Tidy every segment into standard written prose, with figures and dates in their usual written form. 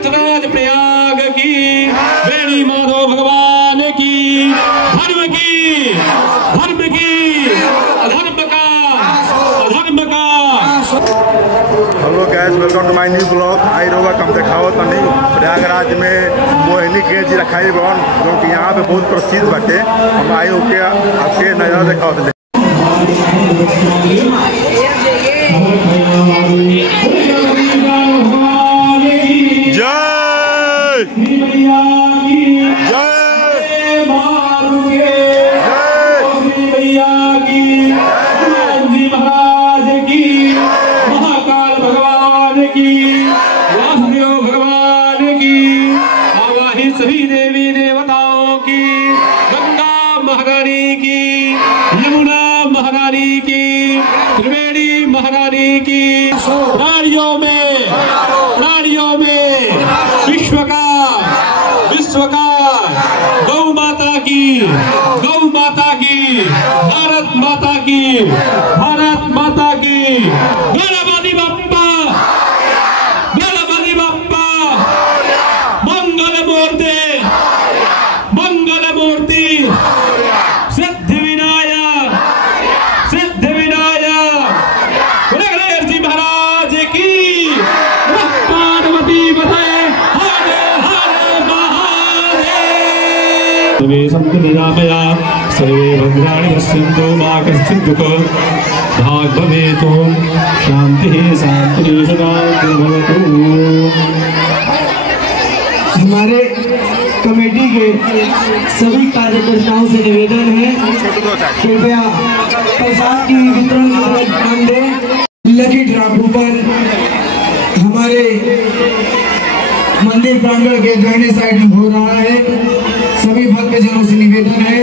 तीर्थराज प्रयाग की, वेणी माधव भगवान की, धर्म की, अधर्म का। Hello guys, welcome to my new blog. आई रोगा कम देखाओ तनी प्रयागराज में मोहिनी के जी रखाई बन जो कि यहाँ पे बहुत प्रसिद्ध बाटे। हम आई होके आपके नज़ारा देखाओ। सभी देवी देवताओं की, गंगा महारानी की, यमुना महारानी की, त्रिवेणी महारानी की, प्राणियों में विश्व का गौ माता की, भारत माता की, गणपति बप्पा, मंगल मूर्ति, सिद्धि विनायक, गणेश जी महाराज की, पार्वती बताए हर महादेव। सर्वे सन्तु निरामया, सर्वे भद्राणि पश्यन्तु मा कश्चित् दुःखं भाग् भवेत्। शान्तिः सदा भवतु। हमारे कमेटी के सभी कार्यकर्ताओं से निवेदन है, कृपया प्रसाद की वितरण ध्यान दें। लकी ड्रा कूपन हमारे मंदिर प्रांगण के दाहिने साइड में हो रहा है। सभी भक्तजनों से निवेदन है।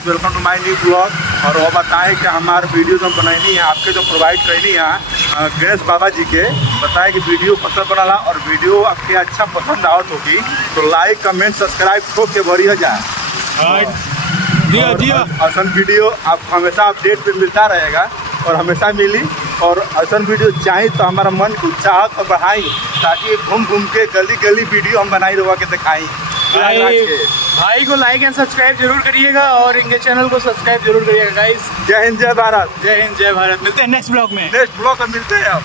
Welcome to my new blog. और वो बताएं कि हमारे वीडियो जो बनाई है आपके जो प्रोवाइड करनी है गणेश बाबा जी के, बताएं कि वीडियो पसंद बनाला और वीडियो आपके अच्छा पसंद आवत होगी तो लाइक कमेंट सब्सक्राइब ठोक के भरी हो जाए। ऐसा वीडियो आपको हमेशा अपडेट पे मिलता रहेगा और हमेशा मिली। और ऐसा वीडियो चाहिए तो हमारा मन को चाहत तो बढ़ाई, ताकि घूम के गली वीडियो हम बनाई रहा के दिखाई। भाई को लाइक एंड सब्सक्राइब जरूर करिएगा और इनके चैनल को सब्सक्राइब जरूर करिएगा गाइस। जय हिंद जय भारत। जय हिंद जय भारत। मिलते हैं नेक्स्ट ब्लॉग में। मिलते हैं आप।